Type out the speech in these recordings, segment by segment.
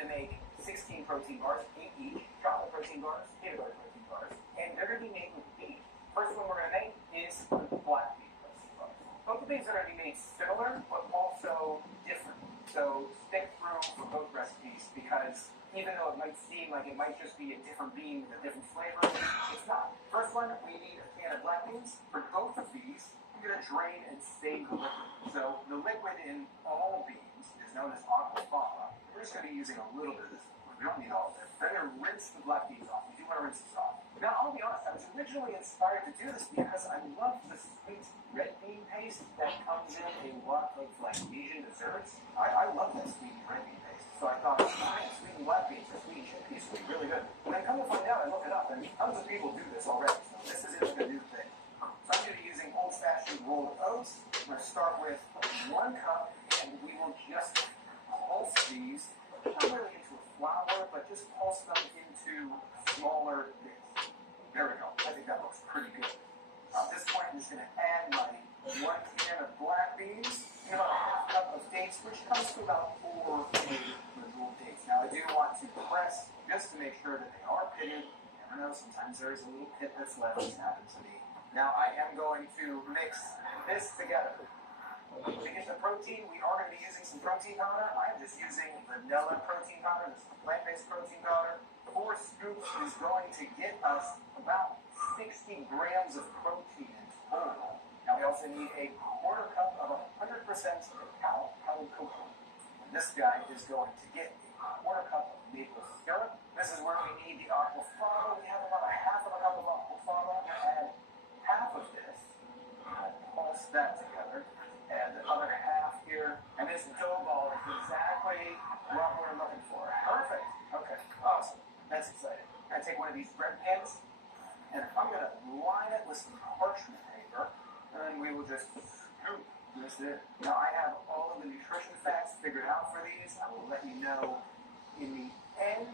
to make 16 protein bars, 8 each, chocolate protein bars, peanut butter protein bars, and they're going to be made with beef. First one we're going to make is black beef protein bars. Both of these are going to be made similar, but also different. So stick through for both recipes because even though it might seem like it might just be a different bean with a different flavor, it's not. First one, we need a can of black beans. For both of these, I'm going to drain and save the liquid. So the liquid in all beans is known as aquafaba. We're just going to be using a little bit of this. We don't need all of it. Then I'm going to rinse the black beans off. You do want to rinse this off. Now, I'll be honest, I was originally inspired to do this because I love the sweet red bean paste that comes in a lot of like Asian desserts. I love that sweet red bean paste. So I thought, man, sweet and black beans or sweet and chickpeas would be really good. And then come to find out, I look it up, and tons of people do this already. So this isn't like a new thing. So I'm going to be using old-fashioned rolled oats. I'm going to start with 1 cup, and we will just pulse these, not really into a flour, but just pulse them into smaller bits. There we go. I think that looks pretty good. At this point, I'm just going to add my 1 can of black beans and about a half cup of dates, which comes to about 4 individual dates. Now, I do want to press just to make sure that they are pitted. You never know, sometimes there's a little pit that's left. It's happened to me. Now, I am going to mix this together. To get the protein, we are going to be using some protein powder. I am just using vanilla protein powder. This is plant-based protein powder. 4 scoops is going to get us about 60 grams of protein in total. Now, we also need a 1/4 cup of 100% cacao cocoa. And this guy is going to get a 1/4 cup of maple syrup. This is where we need the aquafaba. We have about a 1/2 cup of aquafaba. I'm going to add half of this. I'll pulse that together. Add the other half here. And this dough ball is exactly what we're looking for. Perfect. Okay. Awesome. That's exciting. I'm going to take one of these bread pans, and I'm going to line it with some parchment paper, and we will just scoop this in. Now, I have all of the nutrition facts figured out for these. I will let you know in the end.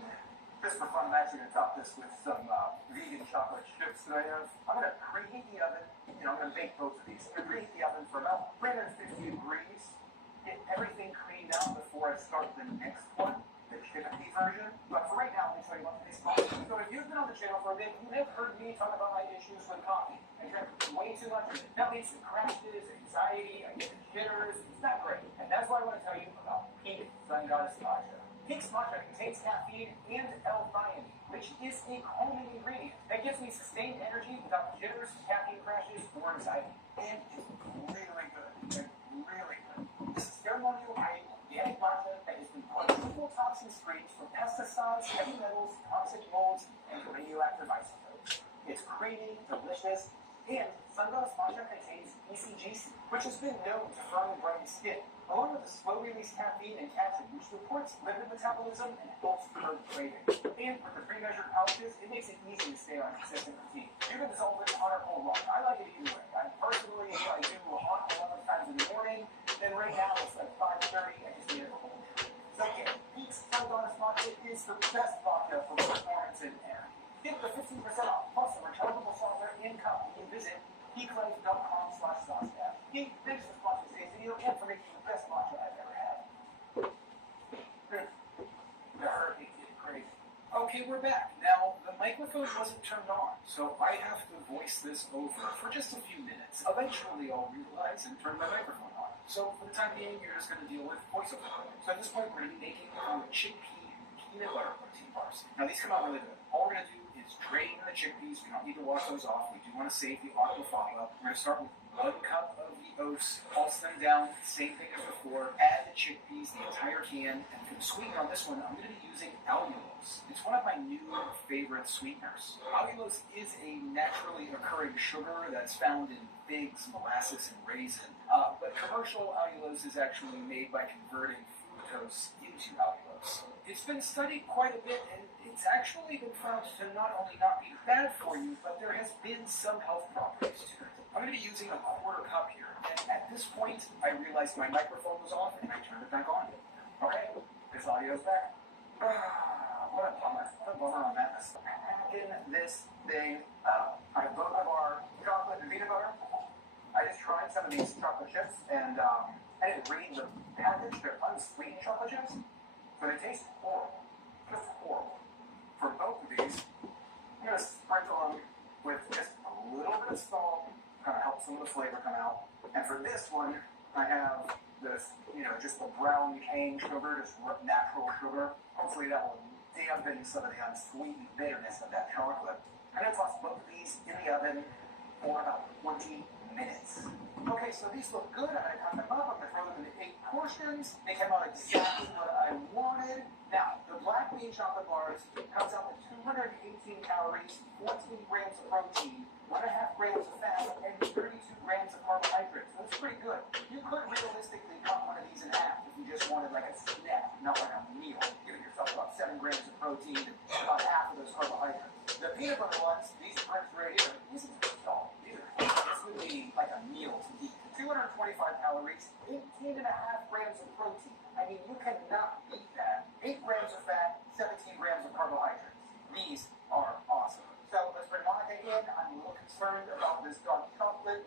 Just for fun, I'm actually going to top this with some vegan chocolate chips that I have. I'm going to preheat the oven. I'm going to bake both of these. I'm going to preheat the oven for about 350 degrees. Get everything cleaned out before I start the next one, the chickpea version. But for right now, let me tell you about today's coffee. So if you've been on the channel for a bit, you have heard me talk about my issues with coffee. I drink way too much of it. That leads to crashes, anxiety, I get the jitters. It's not great. And that's why I want to tell you about Peak Sun Goddess Matcha. Peak's matcha contains caffeine and L-theanine, which is a calming ingredient that gives me sustained energy without jitters, caffeine crashes, or anxiety. And it's really good. It's really good. This is ceremonial-grade organic matcha that has been quadruple toxin-free from pesticides, heavy metals, toxic molds, and radioactive isotopes. It's creamy, delicious, and Sun Goddess matcha contains ECGC, which has been known to firm and brighten skin, along with the slow-release caffeine and catechin, which supports lipid metabolism and helps curb craving. And with the pre-measured pouches, it makes it easy to stay on a consistent routine. You can dissolve it in hot or cold water. I like it either way. I do hot 11 times in the morning. Then right now it's like 5:30. I just need it cold. So yeah, Peak's Sun Goddess matcha is the best vodka for performance and energy. Get the 15% off plus a returnable software and cup. You can visit peaklife.com/saucedash. Peak, thanks for sponsoring today's video and for making the best matcha I've ever had. The hurricane getting crazy. Okay, we're back. Now, the microphone wasn't turned on, so I have to voice this over for just a few minutes. Eventually, I'll realize and turn my microphone on. So, for the time being, you're just going to deal with voiceover. So, at this point, we're going to be making chickpea peanut butter protein bars. Now, these come out really good. All we're going to do is drain the chickpeas. We don't need to wash those off. We do want to save the aquafaba. We're going to start with 1 cup of the oats, pulse them down, same thing as before, add the chickpeas, the entire can, and for the sweetener on this one, I'm going to be using allulose. It's one of my new favorite sweeteners. Allulose is a naturally occurring sugar that's found in figs, molasses, and raisin, but commercial allulose is actually made by converting fructose into allulose. It's been studied quite a bit, and it's actually been found to not only not be bad for you, but there has been some health properties to it. I'm going to be using a 1/4 cup here, and at this point, I realized my microphone was off, and I turned it back on. Okay, this audio's back. What a bummer on that. Packing this thing up. I have both of our chocolate and peanut butter. I just tried some of these chocolate chips, and I didn't read the package. They're unsweetened chocolate chips. So but it tastes horrible. Just horrible. For both of these, I'm going to sprinkle them with just a little bit of salt, kind of help some of the flavor come out. And for this one, I have this, just the brown cane sugar, just natural sugar. Hopefully that will dampen some of the unsweetened bitterness of that chocolate. I'm going to toss both of these in the oven for about 20 minutes. Okay, so these look good. I'm going to cut them up. I'm going to throw them into 8 portions. They came out exactly what I wanted. Now, the black bean chocolate bars comes out with 218 calories, 14 grams of protein, 1.5 grams of fat, and 32 grams of carbohydrates. So that's pretty good. You could realistically cut one of these in half if you just wanted like a snack, not like a meal. Give yourself about 7 grams of protein and about half of those carbohydrates. The peanut butter ones, these bricks right here, these are small. This would be like a meal to eat. 225 calories, 18.5 grams of protein. I mean, you cannot beat that. 8 grams of fat, 17 grams of carbohydrates. These are awesome. So let's bring Monica in. I'm a little concerned about this dark chocolate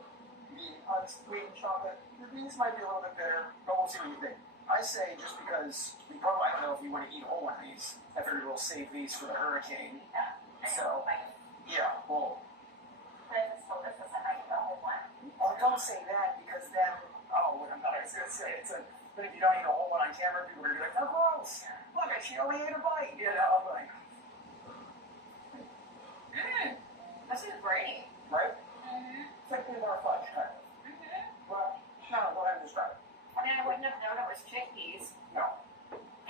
being unsweetened chocolate. These might be a little bit bitter, but we'll see what you think. I say just because I don't know if you want to eat a whole one of these. I figured we'll save these for the hurricane. Yeah. So, yeah, well. But it's delicious. I might eat the whole one. Oh, don't say that because then, I'm not going to say it. But if you don't eat a whole one on camera, people are going to be like, oh, gross. Look, she only ate a bite. I'm like. This is great. Right? Mm-hmm. It's like peanut butter fudge, kind of. Mm-hmm. But, no, go ahead and describe it. I mean, I wouldn't have known it was chickpeas. No.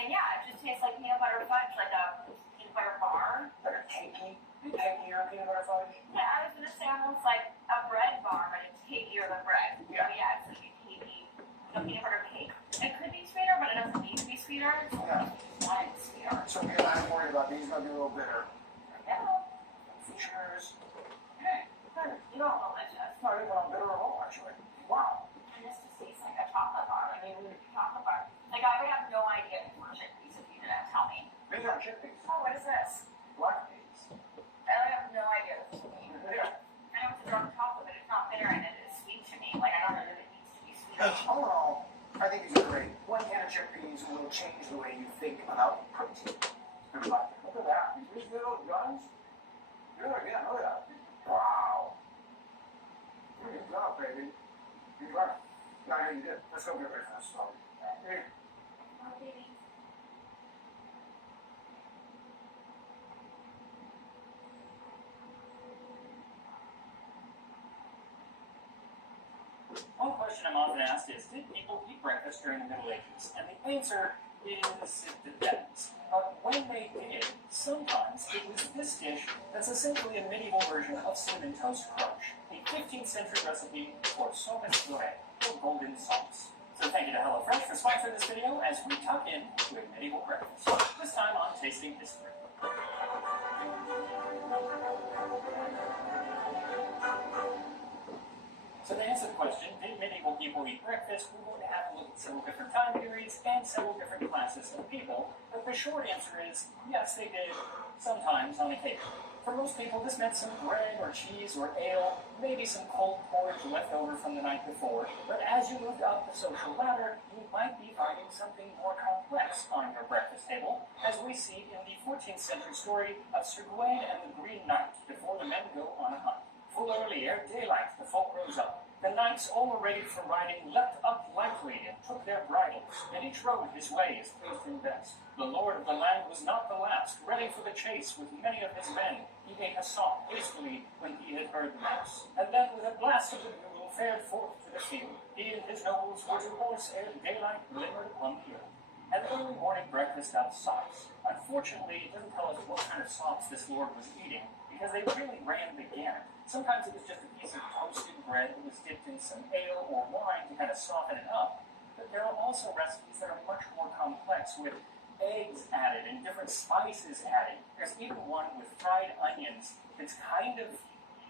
And yeah, it just tastes like peanut butter fudge, like a peanut butter bar. Like a cakier peanut butter fudge? Yeah, I was going to say almost like a bread bar, but it's cakier than bread. Yeah. So yeah, it's like a cakey, a peanut butter cake. It could be sweeter, but it doesn't need to be sweeter. Yeah. It's sweeter. So I'm worried about these might be a little bitter. Yeah. Cheers. You know, delicious. Not even on bitter at all, actually. Wow. And this just tastes like a chocolate bar. I mean, chocolate bar. Like, I would have no idea if it were chickpeas if you didn't tell me. These aren't chickpeas. Oh, what is this? Black peas. I would have no idea this is mean. Yeah. I know it's a dark chocolate, but it's not bitter and it is sweet to me. Like, I don't know that it needs to be sweet. All in all, I think these are great. One can of chickpeas will change the way you think about protein. Look at that. These little guns. Good again. Look at that. Wow. Good job, baby. You got it. No, you did. Let's go get ready for this stuff. Here. Oh, baby. One question I'm often asked is, did people eat breakfast during the Middle Ages? And the answer is, it depends. But when they did, sometimes it was this dish that's essentially a medieval version of Cinnamon Toast Crunch, a 15th century recipe for sopas doré, or golden sauce. So thank you to HelloFresh for sponsoring this video as we tuck in to a medieval breakfast, this time on Tasting History. So to answer the question, did medieval people eat breakfast, we're going to have to look at several different time periods and several different classes of people. But the short answer is, yes, they did, sometimes on occasion. For most people, this meant some bread or cheese or ale, maybe some cold porridge left over from the night before. But as you moved up the social ladder, you might be finding something more complex on your breakfast table, as we see in the 14th century story of Sir Gawain and the Green Knight before the men go on a hunt. Full early ere daylight, the folk rose up. The knights, all arrayed for riding, leapt up lightly and took their bridles, and each rode his way as pleased him best. The lord of the land was not the last, ready for the chase with many of his men. He ate a sop hastily when he had heard the mass, and then with a blast of the bugle fared forth to the field. He and his nobles were to horse ere daylight glimmered upon the earth. An early morning breakfast out sops. Unfortunately, it doesn't tell us what kind of sops this lord was eating, because they really ran the gamut. Sometimes it was just a piece of toasted bread that was dipped in some ale or wine to kind of soften it up. But there are also recipes that are much more complex, with eggs added and different spices added. There's even one with fried onions that's kind of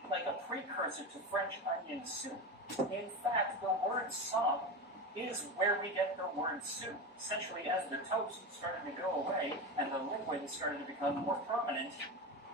like a precursor to French onion soup. In fact, the word sop is where we get the word soup. Essentially, as the toast started to go away and the liquid started to become more prominent,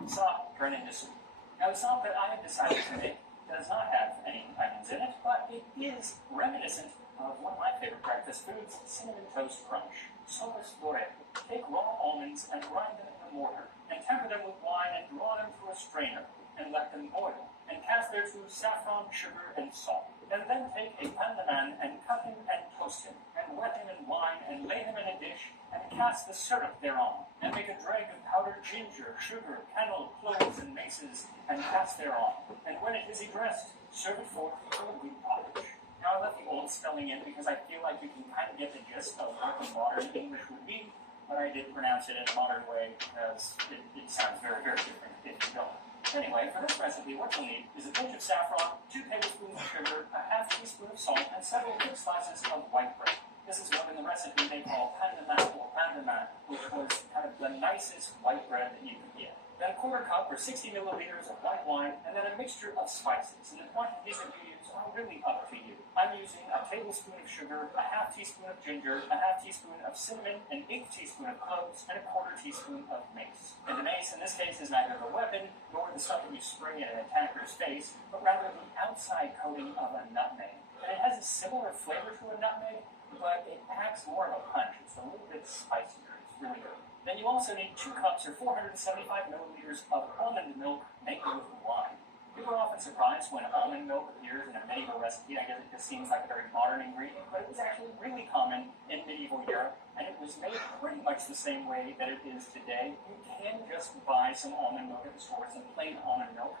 sop turned into soup. Now, the sop that I have decided to make does not have any onions in it, but it is reminiscent of one of my favorite breakfast foods, Cinnamon Toast Crunch. Sopas dore. Take raw almonds and grind them in a mortar, and temper them with wine and draw them through a strainer, and let them boil, and cast thereto saffron, sugar, and salt. And then take a pan de man and cut him and toast him, and wet him in wine, and lay him in a dish, and cast the syrup thereon, and make a dreg of powdered ginger, sugar, cannel, cloves, and maces, and cast thereon. And when it is egressed, serve it forth for a good pottage. Now I left the old spelling in because I feel like you can kind of get the gist of what the modern English would be, but I did pronounce it in a modern way because it sounds very, very different if you don't. Anyway, for this recipe, what you'll need is a pinch of saffron, 2 tablespoons of sugar, a half teaspoon of salt, and several thick slices of white bread. This is what in the recipe they call pan de man or pan de man, which was kind of the nicest white bread that you could get. Then a quarter cup or 60 milliliters of white wine, and then a mixture of spices. And the quantities that you use are really up to you. I'm using a tablespoon of sugar, a half teaspoon of ginger, a half teaspoon of cinnamon, an 1/8 teaspoon of cloves, and a quarter teaspoon of mace. And the mace in this case is neither a weapon nor the stuff that you spray in an attacker's face, but rather the outside coating of a nutmeg. And it has a similar flavor to a nutmeg, but it packs more of a punch. It's a little bit spicier. It's really good. Then you also need 2 cups or 475 milliliters of almond milk made with wine. People are often surprised when almond milk appears in a medieval recipe. I guess it just seems like a very modern ingredient, but it was actually really common in medieval Europe, and it was made pretty much the same way that it is today. You can just buy some almond milk at the store, some plain almond milk,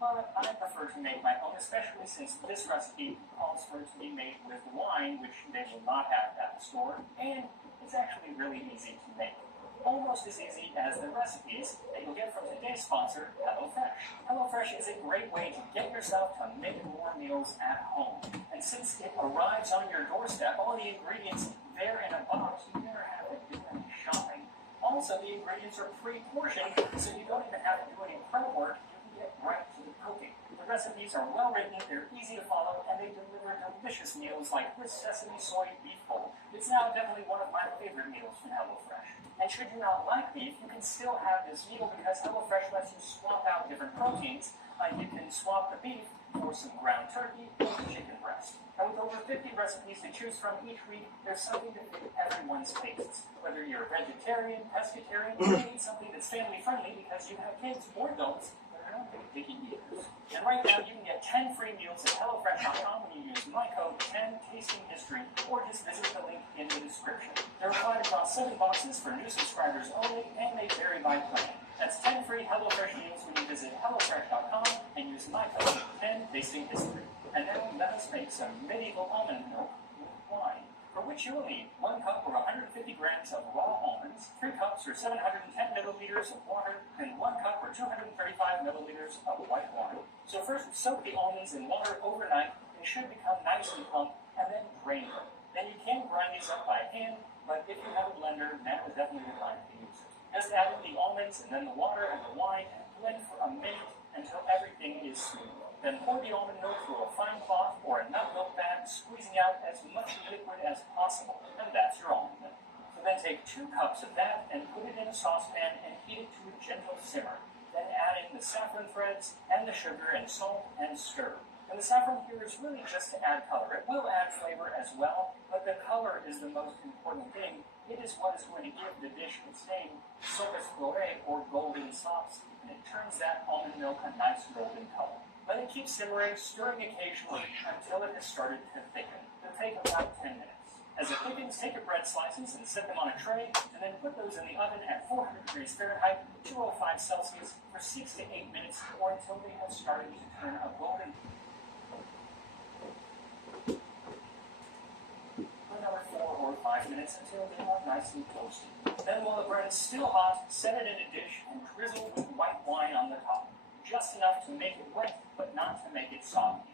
but I prefer to make my own, especially since this recipe calls for it to be made with wine, which they will not have at the store, and it's actually really easy to make. Almost as easy as the recipes that you'll get from today's sponsor, HelloFresh. HelloFresh is a great way to get yourself to make more meals at home. And since it arrives on your doorstep, all the ingredients there in a box, you never have to do any shopping. Also, the ingredients are pre-portioned, so you don't even have to do any prep work. You can get right to the cooking. The recipes are well written, they're easy to follow, and they deliver delicious meals like this sesame soy beef bowl. It's now definitely one of my favorite meals from HelloFresh. And should you not like beef, you can still have this meal because HelloFresh lets you swap out different proteins. You can swap the beef for some ground turkey or chicken breast. And with over 50 recipes to choose from each week, there's something to fit everyone's tastes. Whether you're a vegetarian, pescatarian, you need something that's family friendly because you have kids or adults that are not very picky eaters. And right now, you can get 10 free meals at HelloFresh.com when you use my code 10TastingHistory or just visit the link in the description. They're applied across 7 boxes for new subscribers only, and they vary by plan. That's 10 free HelloFresh meals when you visit HelloFresh.com and use my code 10TastingHistory. And now let us make some medieval almond milk with wine, for which you will need 1 cup or 150 grams of raw almonds, 3 cups or 710 milliliters of water, and 1 cup or 235 milliliters of white wine. So first, soak the almonds in water overnight. They should become nice and plump, and then drain them. Then you can grind these up by hand, but if you have a blender, now is definitely the time to use it. Just add in the almonds and then the water and the wine, and blend for a minute until everything is smooth. Then pour the almond milk through a fine cloth or a nut milk bag, squeezing out as much liquid as possible, and that's your almond milk. So then take 2 cups of that and put it in a saucepan and heat it to a gentle simmer. Then add in the saffron threads and the sugar and salt and stir. And the saffron here is really just to add color. It will add flavor as well, but the color is the most important thing. It is what is going to give the dish its name, sopas doré, or golden sauce, and it turns that almond milk a nice golden color. Let it keep simmering, stirring occasionally until it has started to thicken. It'll take about 10 minutes. As it thickens, take your bread slices and set them on a tray, and then put those in the oven at 400 degrees Fahrenheit, 205 Celsius, for 6 to 8 minutes, or until they have started to turn a golden. For another 4 or 5 minutes until they are nicely toasted. Then, while the bread is still hot, set it in a dish and drizzle with white wine on the top. Just enough to make it wet, but not to make it soggy.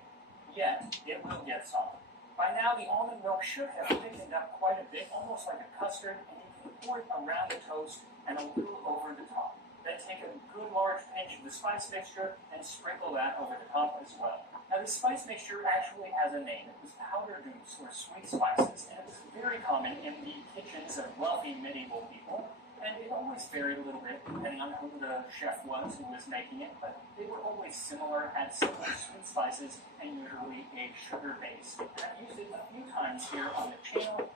Yet, it will get soggy. By now, the almond milk should have thickened up quite a bit, almost like a custard, and you can pour it around the toast and a little over the top. Then take a good large pinch of the spice mixture and sprinkle that over the top as well. Now, the spice mixture actually has a name. It was powder goose, or sweet spices, and it was very common in the kitchens of wealthy medieval people. And it always varied a little bit depending on who the chef was who was making it, but they were always similar, had similar sweet spices, and usually a sugar base. And I've used it a few times here on the channel,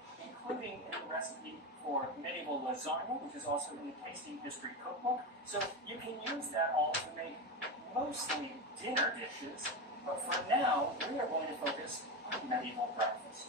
including in the recipe for medieval lasagna, which is also in the Tasting History Cookbook. So you can use that all to make mostly dinner dishes, but for now, we are going to focus on medieval breakfast.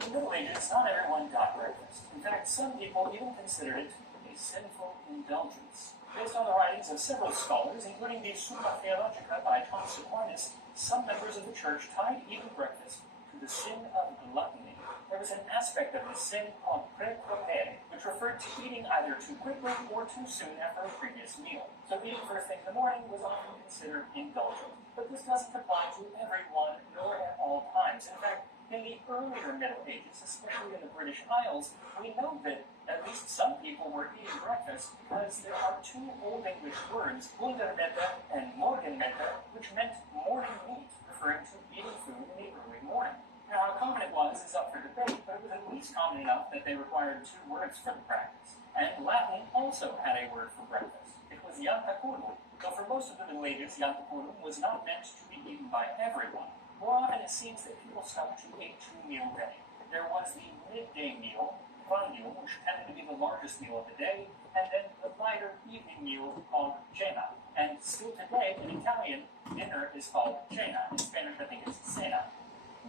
In the Middle Ages, not everyone got breakfast. In fact, some people even considered it a sinful indulgence. Based on the writings of several scholars, including the Summa Theologica by Thomas Aquinas, some members of the church tied eating breakfast to the sin of gluttony. There was an aspect of the sin called reprogram, which referred to eating either too quickly or too soon after a previous meal. So eating first thing in the morning was often considered indulgent. But this doesn't apply to everyone, nor at all times. In fact, in the earlier Middle Ages, especially in the British Isles, we know that at least some people were eating breakfast because there are two Old English words, wundermeta and morgenmeta, which meant morning meat, referring to eating food in the early morning. Now, how common it was is up for debate, but it was at least common enough that they required two words for the practice. And Latin also had a word for breakfast. It was jantacurum. So for most of the Middle Ages, jantacurum was not meant to be eaten by everyone. More often it seems that people stuck to a two-meal day. There was the midday meal, prandium, which tended to be the largest meal of the day, and then the lighter evening meal called cena. And still today, in Italian, dinner is called cena. In Spanish, I think it's cena.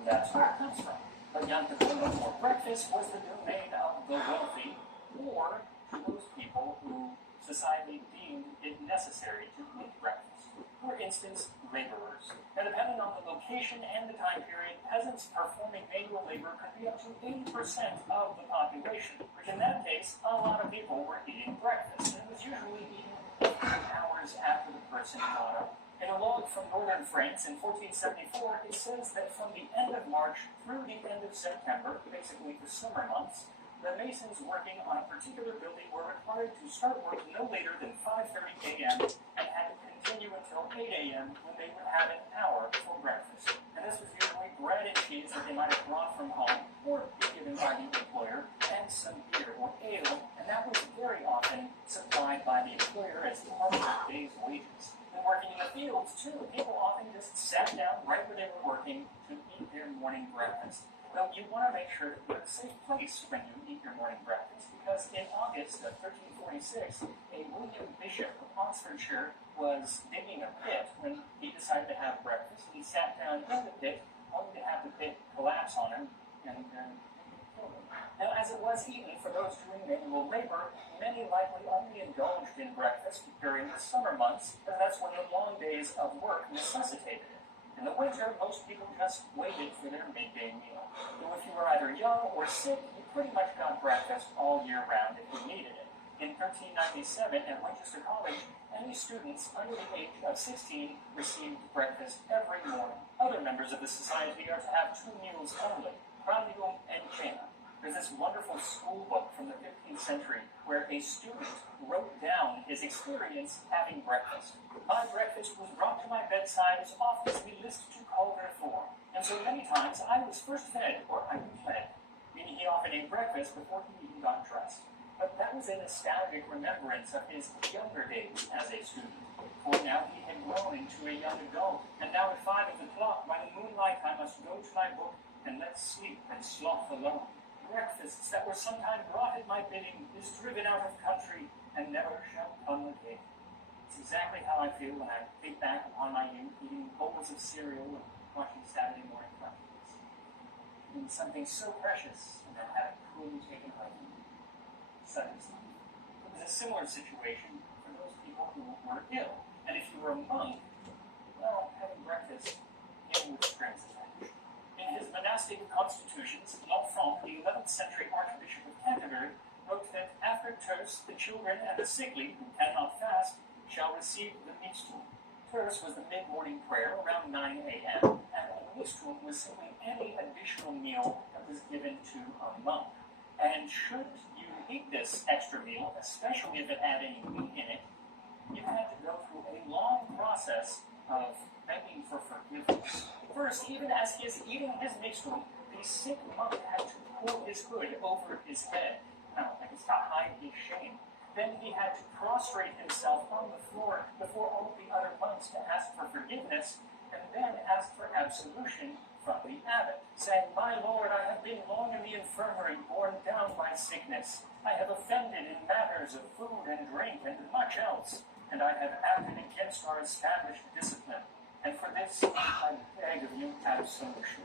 That's where it comes from. But jantacurum, or breakfast, was the domain of the wealthy, or to those people who society deemed it necessary to eat breakfast. For instance, laborers. Now, depending on the location and the time period, peasants performing manual labor could be up to 80% of the population, which in that case, a lot of people were eating breakfast, and it was usually eaten a few hours after the person got up. In a log from northern France in 1474, it says that from the end of March through the end of September, basically the summer months, the masons working on a particular building were required to start work no later than 5:30 a.m. and had to continue until 8 a.m. when they would have an hour for breakfast. And this was usually bread and cheese that they might have brought from home or be given by the employer, and some beer or ale, and that was very often supplied by the employer as part of the day's wages. And working in the fields, too, people often just sat down right where they were working to eat their morning breakfast. Well, you want to make sure that you're in a safe place when you eat your morning breakfast, because in August of 1346, a William Bishop of Oxfordshire was digging a pit when he decided to have breakfast. He sat down in the pit, only to have the pit collapse on him and kill him. Now, as it was eaten for those doing manual labor, many likely only indulged in breakfast during the summer months, as that's when the long days of work necessitated it. In the winter, most people just waited for their midday meal. So if you were either young or sick, you pretty much got breakfast all year round if you needed it. In 1397, at Winchester College, any students under the age of 16 received breakfast every morning. Other members of the society are to have two meals only, prandium and cena. There's this wonderful school book from the 15th century where a student wrote down his experience having breakfast. My breakfast was brought to my bedside as often as we list to call therefore, and so many times I was first fed or I was fed, meaning he often ate breakfast before he even got dressed. But that was a nostalgic remembrance of his younger days as a student, for now he had grown into a young adult, and now at 5 o'clock by the moonlight I must go to my book and let sleep and sloth alone. Breakfasts that were sometime brought at my bidding is driven out of country and never shall come again. It's exactly how I feel when I think back upon my youth, eating bowls of cereal and watching Saturday morning cartoons. And something so precious and then had it cruelly taken away from me. Such is life. It was a similar situation for those people who were ill. And if you were a monk, well, having breakfast came with strings attached. In his monastic constitutions, L'Enfant, the 11th century Archbishop of Canterbury, wrote that after terce, the children and the sickly, who cannot fast, shall receive the mixtum. Terce was the mid-morning prayer around 9 a.m., and a mixtum was simply any additional meal that was given to a monk. And should you eat this extra meal, especially if it had any meat in it, you had to go through a long process of begging for forgiveness. First, even as he is eating his mixtum, the sick monk had to pull his hood over his head, I guess to hide his shame. Then he had to prostrate himself on the floor before all the other monks to ask for forgiveness, and then ask for absolution from the abbot, saying, "My Lord, I have been long in the infirmary, borne down by sickness. I have offended in matters of food and drink and much else, and I have acted against our established discipline. And for this I beg of you absolution."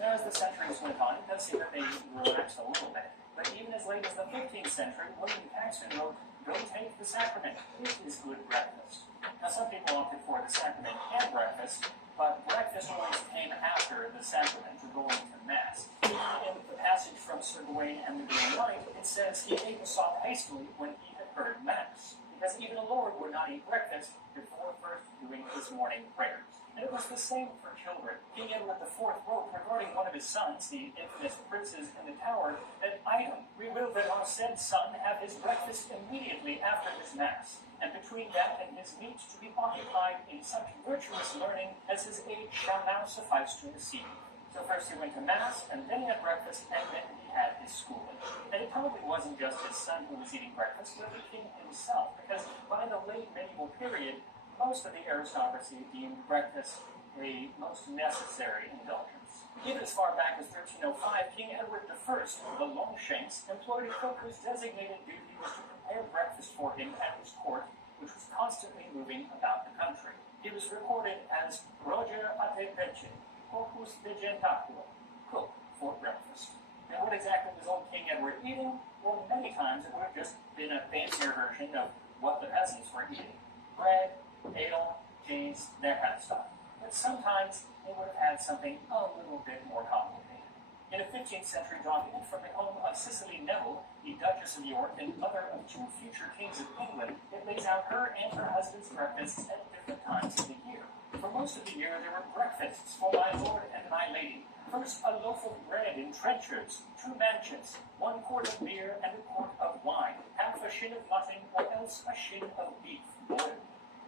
As the centuries went on, it does seem that they relaxed a little bit. But even as late as the 15th century, William Caxton wrote, "Go take the sacrament. It is good breakfast." Now, some people opted for the sacrament and breakfast, but breakfast always came after the sacrament, or going to Mass. In the passage from Sir Gawain and the Green Knight, it says he ate the sop hastily when he had heard Mass, because even a lord would not eat breakfast before first doing his morning prayers. And it was the same for children. King Edward IV wrote regarding one of his sons, the infamous princes in the Tower, that item, "We will that our said son have his breakfast immediately after his Mass, and between that and his meat to be occupied in such virtuous learning as his age shall now suffice to receive." So first he went to Mass, and then he had breakfast, and then he had his schooling. And it probably wasn't just his son who was eating breakfast, but the king himself, because by the late medieval period, most of the aristocracy deemed breakfast a most necessary indulgence. Even as far back as 1305, King Edward I, the Longshanks, employed a cook whose designated duty was to prepare breakfast for him at his court, which was constantly moving about the country. He was recorded as Roger Atepece, Corpus de Gentaculo, cook for breakfast. And what exactly was old King Edward eating? Well, many times it would have just been a fancier version of what the peasants were eating. Bread, ale, cheese, that kind of stuff. But sometimes they would have had something a little bit more complicated. In a 15th century document from the home of Cicely Neville, the Duchess of York and mother of two future kings of England, it lays out her and her husband's breakfasts at different times of the year. For most of the year, there were breakfasts for my lord and my lady. First, a loaf of bread in trenchers, 2 manchets, 1 quart of beer, and a quart of wine, half a shin of mutton, or else a shin of beef boiled.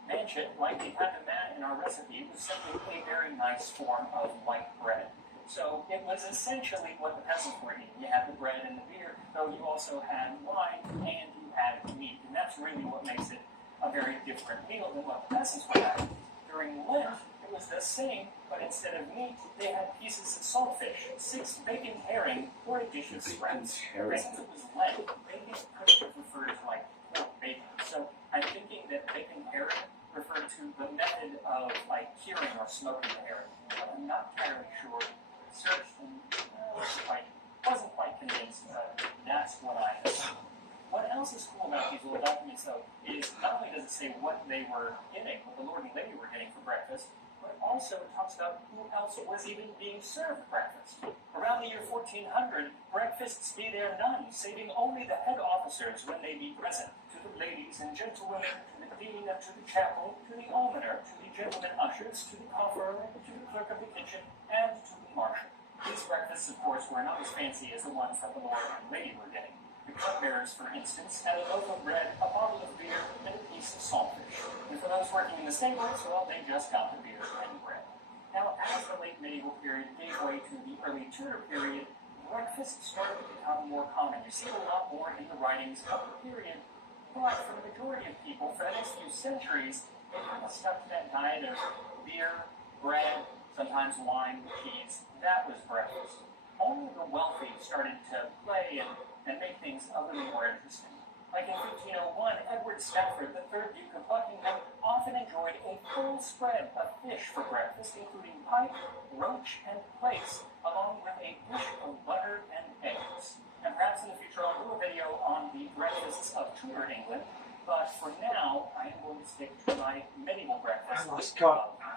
Manchet, like the kind of man in our recipe, was simply a very nice form of white bread. So it was essentially what the peasants were eating. You had the bread and the beer, though you also had wine and you had meat. And that's really what makes it a very different meal than what the peasants were having. During Lent, it was the same, but instead of meat, they had pieces of saltfish, 6 bacon herring, or a dish of sprouts. Since it was Lent, bacon could have referred to like pork bacon. So I'm thinking that bacon herring referred to the method of like curing or smoking the herring. But I'm not entirely sure. Searched and wasn't quite convinced. That's what I assumed. What else is cool about these little documents, though, is not only does it say what they were getting, what the Lord and Lady were getting for breakfast, but also it talks about who else was even being served breakfast. Around the year 1400, breakfasts be there none, saving only the head officers when they be present. To the ladies and gentlewomen, to the dean, to the chapel, to the almoner, to the gentlemen ushers, to the cofferer, to the clerk of the kitchen, and to the marshal. These breakfasts, of course, were not as fancy as the ones that the Lord and Lady were getting. The cupbearers, for instance, had a loaf of bread, a bottle of beer, and a piece of saltfish. And for those working in the stables, well, they just got the beer and bread. Now, as the late medieval period gave way to the early Tudor period, breakfast started to become more common. You see it a lot more in the writings of the period, but for the majority of people, for the next few centuries, they kind of stuck to that diet of beer, bread, sometimes wine, cheese. That was breakfast. Only the wealthy started to play and make things a little more interesting. Like in 1501, Edward Stafford, the 3rd Duke of Buckingham, often enjoyed a full spread of fish for breakfast, including pike, roach, and plaice, along with a dish of butter and eggs. And perhaps in the future I'll do a video on the breakfasts of Tudor England, but for now, I am going to stick to my medieval breakfast of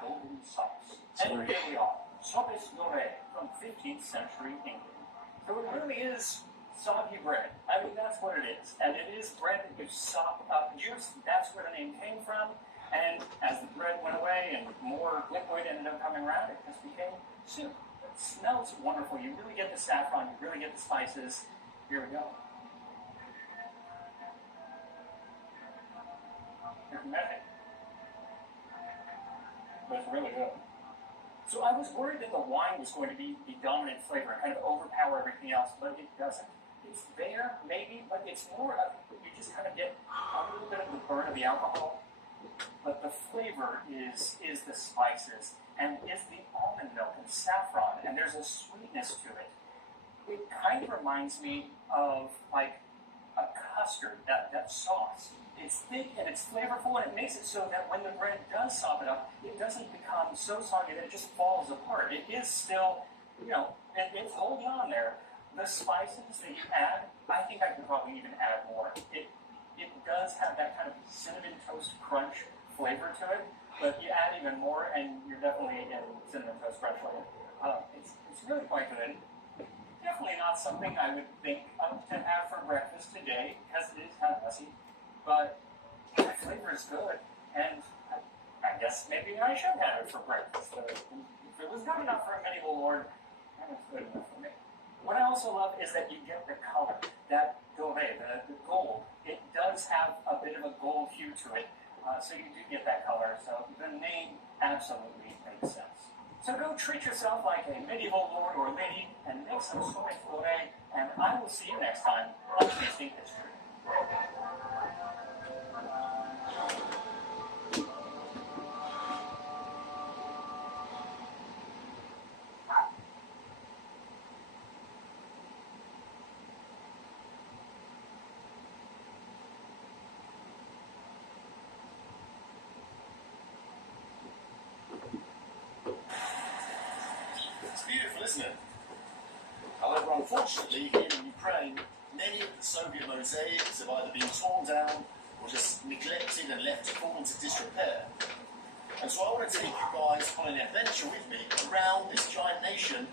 golden sauce. And here we are, Sopes Doré from 15th century England. So it really is soggy bread. I mean, that's what it is. And it is bread that you sop up juice. That's where the name came from. And as the bread went away and more liquid ended up coming around, it just became soup. It smells wonderful. You really get the saffron. You really get the spices. Here we go. It's messy. But it's really good. So I was worried that the wine was going to be the dominant flavor and kind of overpower everything else, but it doesn't. It's there, maybe, but it's more of, you just kind of get a little bit of the burn of the alcohol, but the flavor is the spices and is the almond milk and saffron, and there's a sweetness to it. It kind of reminds me of like a custard, that sauce. It's thick and it's flavorful, and it makes it so that when the bread does soften up, it doesn't become so soggy that it just falls apart. It is still, it's holding on there. The spices that you add, I think I could probably even add more. It does have that kind of cinnamon toast crunch flavor to it, but you add even more, and you're definitely in cinnamon toast crunch flavor. It's really quite good. Definitely not something I would think of to have for breakfast today, because it is kind of messy, but the flavor is good, and I guess maybe I should have it for breakfast. If it was good enough for a medieval lord, that was good enough for me. What I also love is that you get the color, that doré, the gold. It does have a bit of a gold hue to it, so you do get that color, so the name absolutely makes sense. So go treat yourself like a medieval lord or lady and make some soy flore, and I will see you next time on Tasting History. Beautiful, isn't it? However, unfortunately, here in Ukraine, many of the Soviet mosaics have either been torn down or just neglected and left to fall into disrepair. And so I want to take you guys on an adventure with me around this giant nation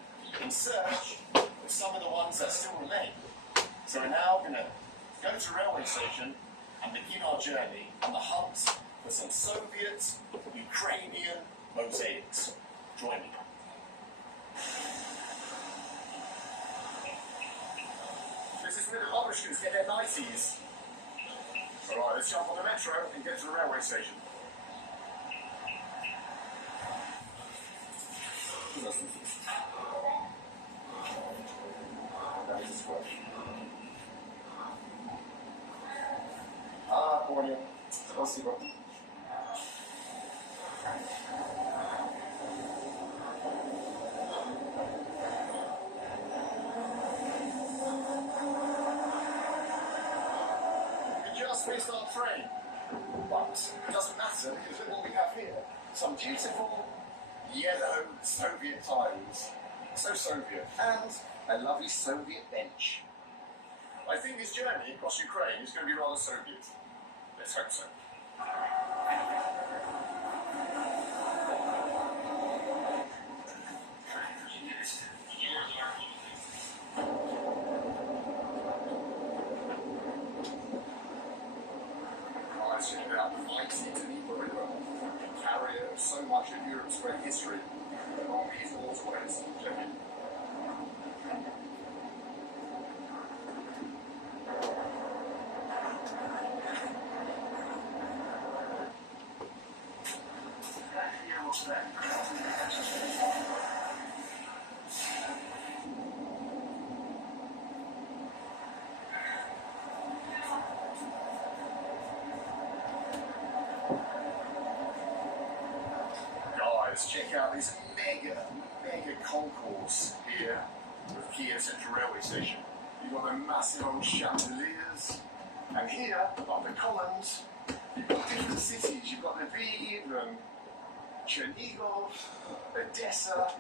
in search of some of the ones that still remain. So we're now going to go to a railway station and begin our journey on the hunt for some Soviet Ukrainian mosaics. Join me. This is where the publishers get their niceties. Alright, let's jump on the metro and get to the railway station. Понял. Спасибо. Missed our train, but it doesn't matter because look what we have here. Some beautiful yellow Soviet tiles, so Soviet, and a lovely Soviet bench. I think this journey across Ukraine is going to be rather Soviet. Let's hope so. About the mighty Dnieper River, carrier of so much of Europe's great history, along these waterways. Check it. What's that? Check out this mega concourse here with Kiev Central Railway Station. You've got the massive old chandeliers, and here, above the columns, you've got different cities. You've got Lviv and Chernigov, Odessa.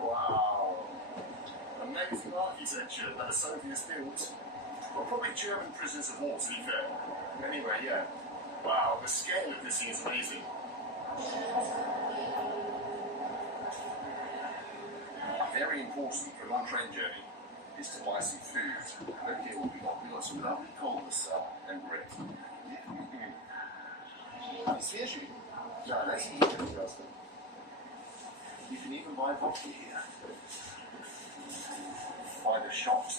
Wow. Amazing architecture that the Soviets built. Well, probably German prisoners of war, to be fair. Anyway, yeah. Wow, the scale of this thing is amazing. Very important for a long train journey is to buy some food. Okay, what we got some lovely kolbasa and bread. Свежий? Да, дайте мне, пожалуйста. You can even buy vodka here. By the shot.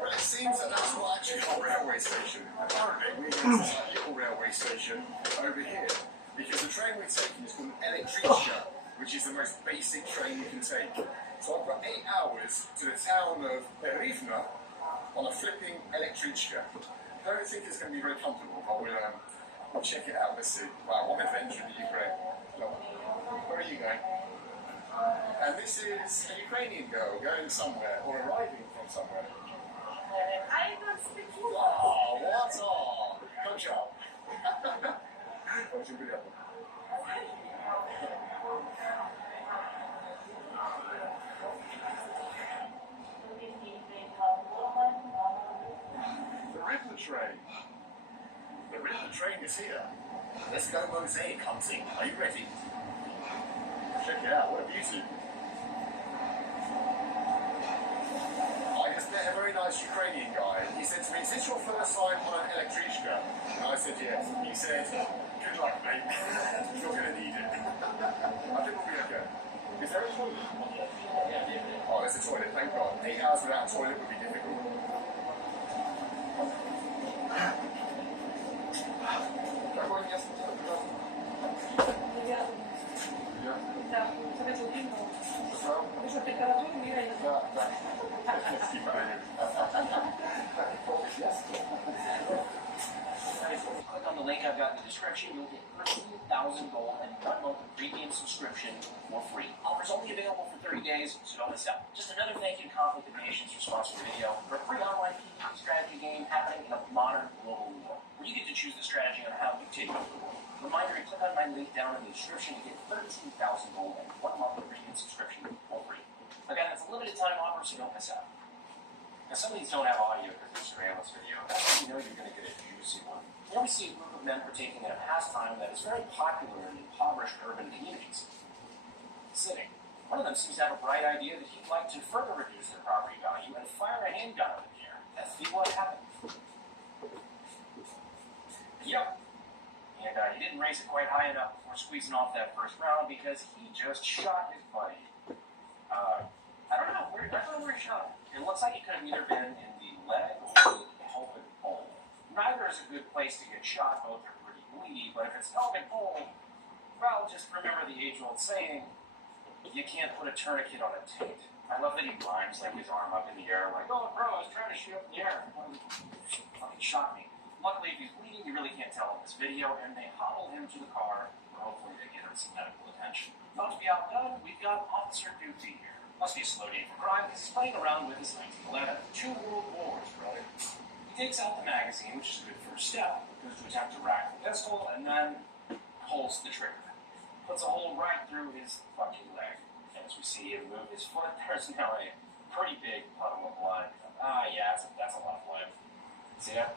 Well, it seems that that's not actually our railway station. Apparently, we're going to a little railway station over here because the train we're taking is called Elektrichka, which is the most basic train you can take. So I've got 8 hours to the town of Rivna on a flipping electrichka. I don't think it's going to be very comfortable, but we'll check it out. Let's see. Wow, what an adventure in the Ukraine. Look, where are you going? And this is a Ukrainian girl going somewhere or arriving from somewhere. I don't speak English. Wow, what? Oh, good job. Очень приятно. The River train. The River train is here. Let's go mosaic hunting. Are you ready? Check it out. What a beauty. I just met a very nice Ukrainian guy. He said to me, "Is this your first time on an electrichka?" And I said, "Yes." He said, "Good luck, mate. You're going to need it." I think we'll be okay. Is there a toilet? Oh, there's a toilet, thank God. 8 hours without a toilet would be difficult. Click on the link I've got in the description. You'll get 13,000 gold and 1 month of premium subscription for free. Offer's only available for 30 days, so don't miss out. Just another thank you to Conflict of Nations for sponsoring the video for a free online PvP strategy game happening in a modern global war, where you get to choose the strategy on how you take over the world. Reminder, click on my link down in the description to get 13,000 gold and 1 month of premium subscription for free. Again, it's a limited time offer, so don't miss out. Now, some of these don't have audio because they're surveillance video. That's how you know you're going to get a juicy one. Here we see a group of men partaking in a pastime that is very popular in impoverished urban communities. Sitting. One of them seems to have a bright idea that he'd like to further reduce their property value and fire a handgun up in the air. Let's see what happens. Yep. And he didn't raise it quite high enough before squeezing off that first round because he just shot his buddy. I don't know where he shot him. It looks like he could have either been in the leg or the pelvic bone. Neither is a good place to get shot, both are pretty bleedy, but if it's pelvic bone, well, just remember the age-old saying, you can't put a tourniquet on a taint. I love that he rhymes like his arm up in the air, like, oh, bro, I was trying to shoot up in the air. Fucking shot me. Luckily, if he's bleeding, you really can't tell in this video, and they hobble him to the car, where hopefully they get him some medical attention. Not to be outdone, we've got Officer Doofy here. Must be a slow day for crime, because he's playing around with his 1911. 2 world wars, brother. He takes out the magazine, which is a good first step, goes to attempt to rack the pistol, and then pulls the trigger. Puts a hole right through his fucking leg. And as we see him move his foot, there's now a pretty big puddle of blood. Yeah, that's a lot of blood. See that?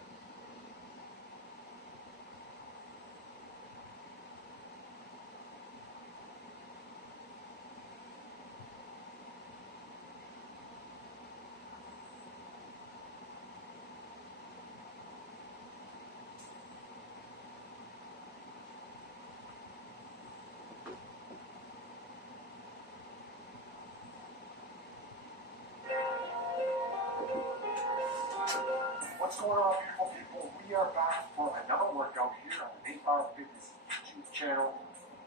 What's going on, beautiful people? We are back for another workout here on the Nate Power Fitness YouTube channel.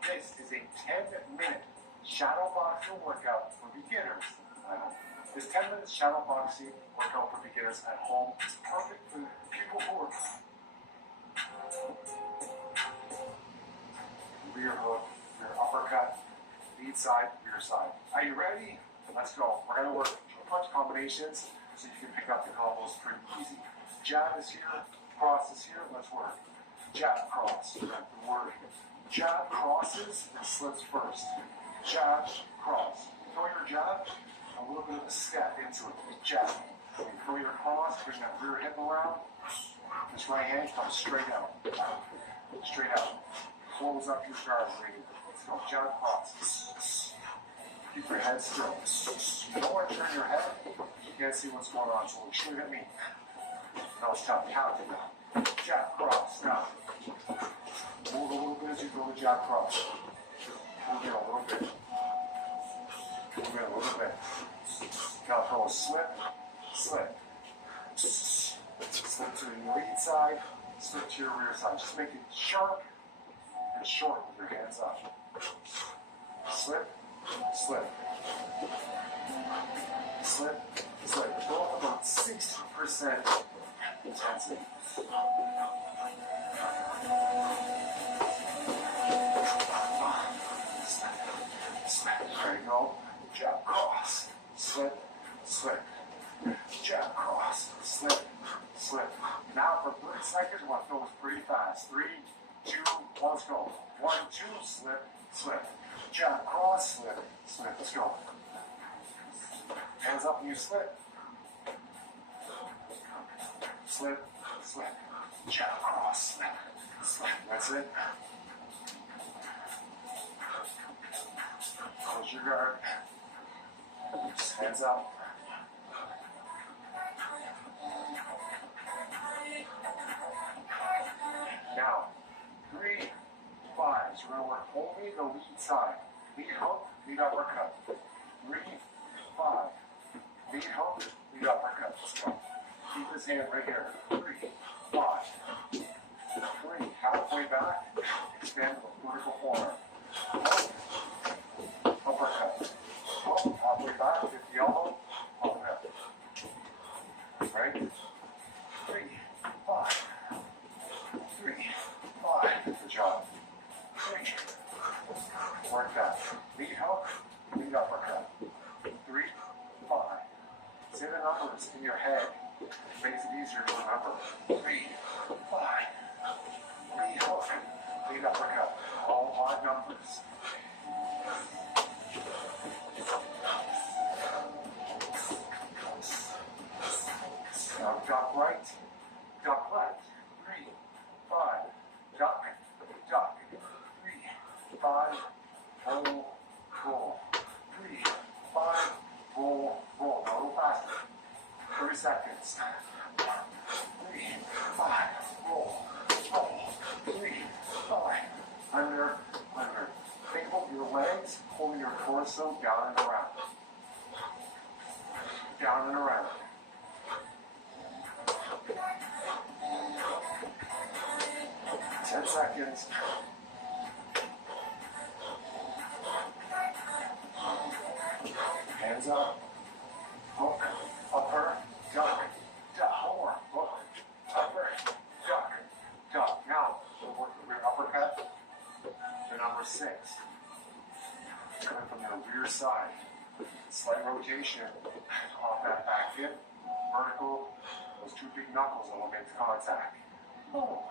This is a 10-minute shadow boxing workout for beginners. This 10-minute shadow boxing workout for beginners at home is perfect for people who are rear hook, rear uppercut, lead side, rear side. Are you ready? Let's go. We're going to work punch combinations so you can pick up the combos pretty easy. Jab is here, cross is here, let's work. Jab, cross, the word. Jab crosses and slips first. Jab, cross. Throw your jab, a little bit of a step into it. Jab. Throw your cross, bring that rear hip around. This right hand comes straight out. Straight out. Close up your guard, lady. Let's go. Jab, cross. Keep your head still. You don't want to turn your head. You can't see what's going on, so shoot at me. Now it's time to count it now. Jab, cross. Now, move a little bit as you throw the jab, cross. Move in a little bit. Move in a little bit. Now throw a slip, slip. Slip to the lead side, slip to your rear side. Just make it sharp and short with your hands up. slip, slip. Slip, slip. Go up about 60% intensity. There you go. Jab cross, slip, slip. Jab cross, slip, slip. Now for 30 seconds, we want to go pretty fast. 3, 2, 1, let's go. 1, 2, slip, slip. Jab cross, slip, slip. Let's go. Hands up and you slip. Slip, slip. Jab cross, slip, slip. That's it. Close your guard. Just hands up. Now, 3 5s. We're going to work only the lead side. Lead hook, lead uppercut. 3 5. Lead hook, lead uppercut. Let's go. Keep his hand right here. 3 5. 3. Halfway back. Extend the vertical forearm. Uppercut. Halfway back. Hit the elbow. Uppercut. Right? 3 5. 3 5. Good job. 3. Work that. Lead hook, lead uppercut. 3 5. Say the numbers in your head. It makes it easier to remember. 3 5. Lead hook, lead uppercut. All odd numbers. Now duck right, duck left. 3 5. Duck, duck. 3 5. Roll, roll. 3 5. Roll, roll. Now a little faster. 30 seconds. 3 5. Roll, roll. 3 5. Under, under. Think about your legs holding your torso down and around. Down and around. 10 seconds. Hands up. Hook. Upper. Duck. Duck. More. Hook. Upper. Duck. Duck. Now, we'll work the rear uppercut to number 6. Coming from the rear side. Slight rotation off that back hip. Vertical. Those 2 big knuckles that will make the contact. Oh.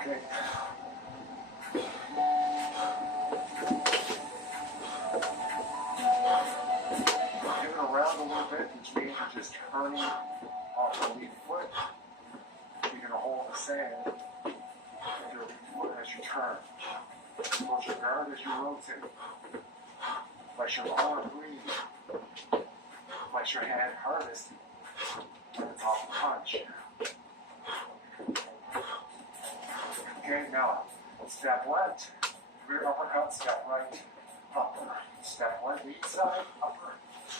Okay. Pivot around a little bit, which means you're just turning off the lead foot. You're going to hold the sand with your lead foot as you turn. Close your guard as you rotate. Flex your arm, breathe. Flex your hand hardest at the top of the punch. Okay, now, step left, rear uppercut, step right, upper. Step left, lead side, upper,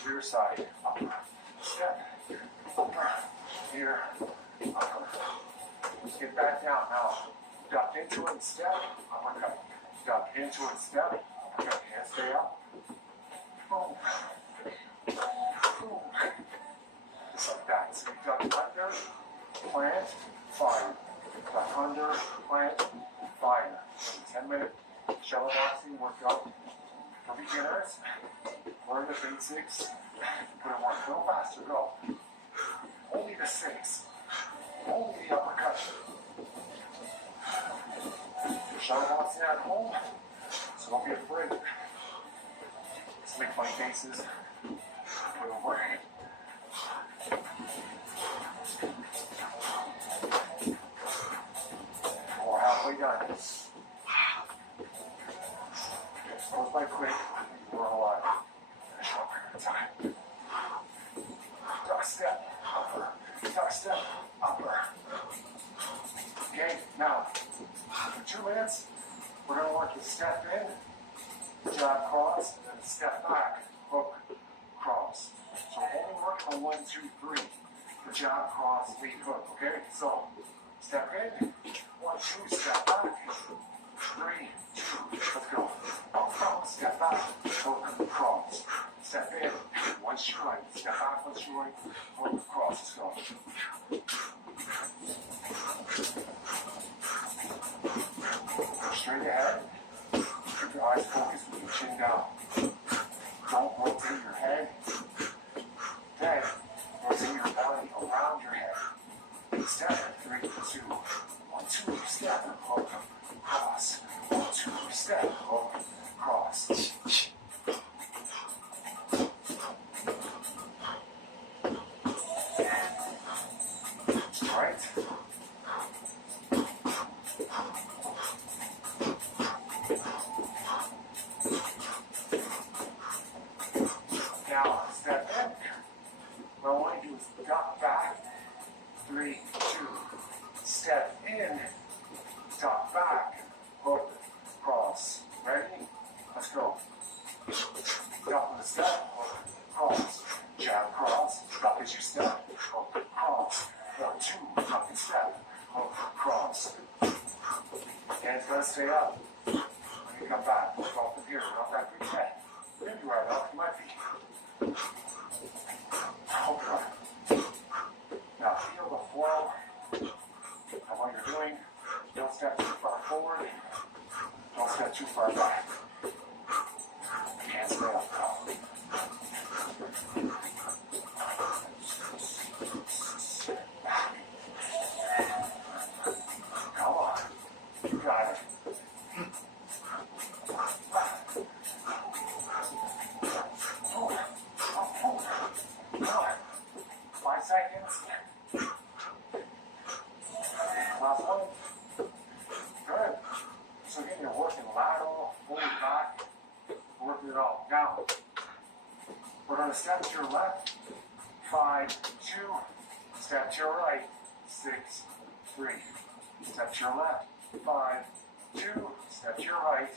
rear side, upper. Step, upper, here, upper. Let's get back down now. Duck into it, step, uppercut. Duck into it, step, uppercut. Hands stay up. Boom. Boom. Just like that. So we duck under, plant, fire. Duck under, plant, fire. 10-minute shallow boxing workout for beginners. Learn the basics. Put it work. Go faster, go. Only the 6. Only the uppercut. Shallow boxing at home, so don't be afraid. Just make funny faces. Put it work. We're halfway done. Goes by quick. We're alive. A short period of time. Duck step, upper. Duck step, upper. Okay, now, for 2 minutes, we're going to work the step in, jab cross, and then step back, hook, cross. So only work on 1, 2, 3 for jab, cross, lead, hook. Okay, so step in, 1, 2, step back. straight ahead. Keep your eyes focused with your chin down. Don't rotate your head. Then, rotate your body around your head. Step, 3, 2, 1, 2, step, hook, cross. 1, 2, step, hook, cross. Right. Now, step in. What I want to do is duck back. 3, 2, step in, duck back, hook, cross. Ready? Let's go. Duck with a step, hook, cross. Jab, cross. Duck as you step, hook, cross. 1, 2, duck and step, hook, cross. Hands gotta stay up. When you come back, we'll go from here. We're not that big yet. Maybe right up. You might be. Hook, right. Now feel the flow of what you're doing. Don't step too far forward. Don't step too far back. Can't stay up now. Come on. You got it. Come on. 5 seconds. Last one. Good. So again, you're working lateral, forward, back, working it all. Now, we're going to step to your left. 5, 2. Step to your right. 6, 3. Step to your left. 5, 2. Step to your right.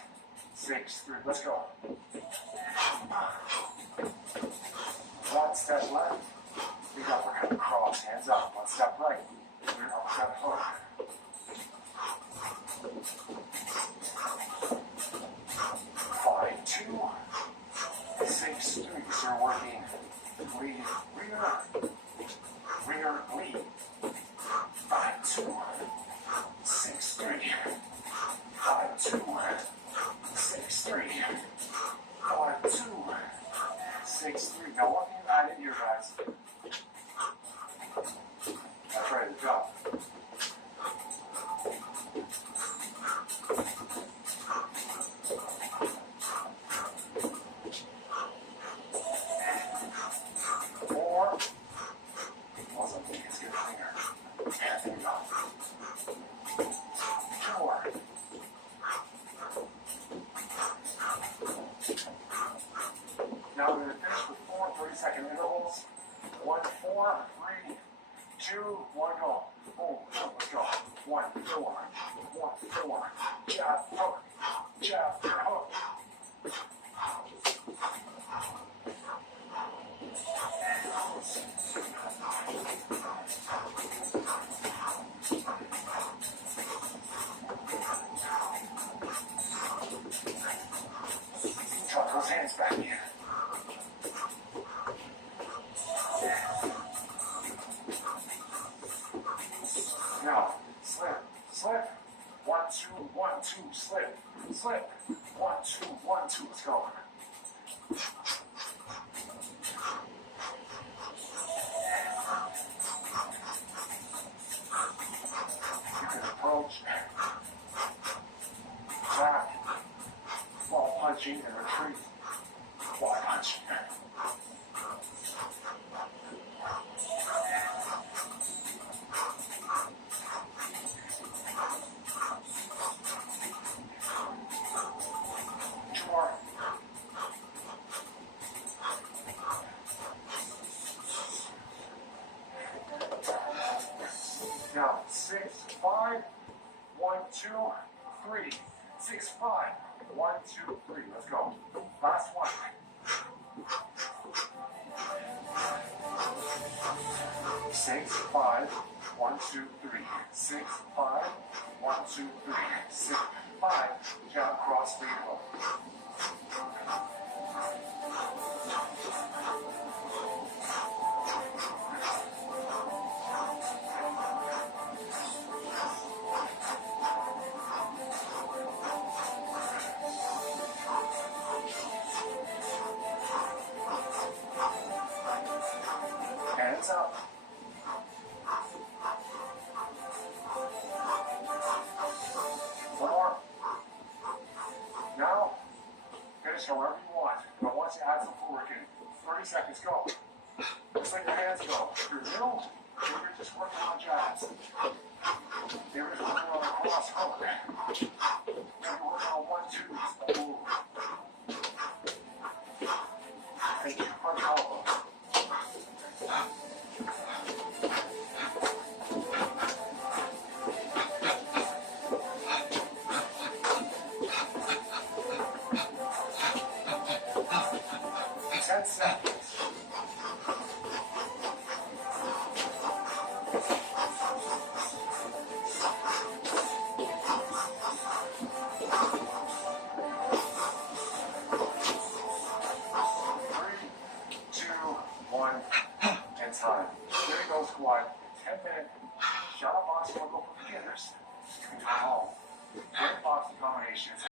6, 3. Let's go. 1 step left. Big uppercut, cross, hands up. 1 step right. Rear uppercut, hook. 5, 2, 6, 3. So you're working lead, rear, lead. 5, 2, 6, 3. 5, 2, 6, 3. 5, 2, 6, 3. Now what can you add in here, guys? That's right, good job. Four. Wasn't the biggest good finger. Yeah, there you go. 4. Now we're going to finish with 4 30-second intervals. 1, 4, 3, 2, 1, go. Boom, let's go. 1, 4, 1, 4. Jab, hook, jab, hook. Drop those hands back in. Now, slip, slip. 1, 2, 1, 2, slip, slip. 1, 2, 1, 2. Let's go. You can approach, back, while punching and retreat, while punching. Now, 6, 5, 1, 2, 3. 6, 5, 1, 2, 3. Let's go. Last one. 6, 5, 1, 2, 3. 6, 5, 1, 2, 3. 6, 5. Jab, cross, lead, hook. finish however you want, but I want you to add some footwork in. 30 seconds, go. Just let your hands go. If you're new, maybe you're just working on jabs. Maybe you're working on a cross hook. Maybe you're working on 1-2s. Move. And keep front elbow. 10 seconds. And time. There you go, squad. 10-minute shadow boxing will go for beginners. You can go home. Great boxing combinations.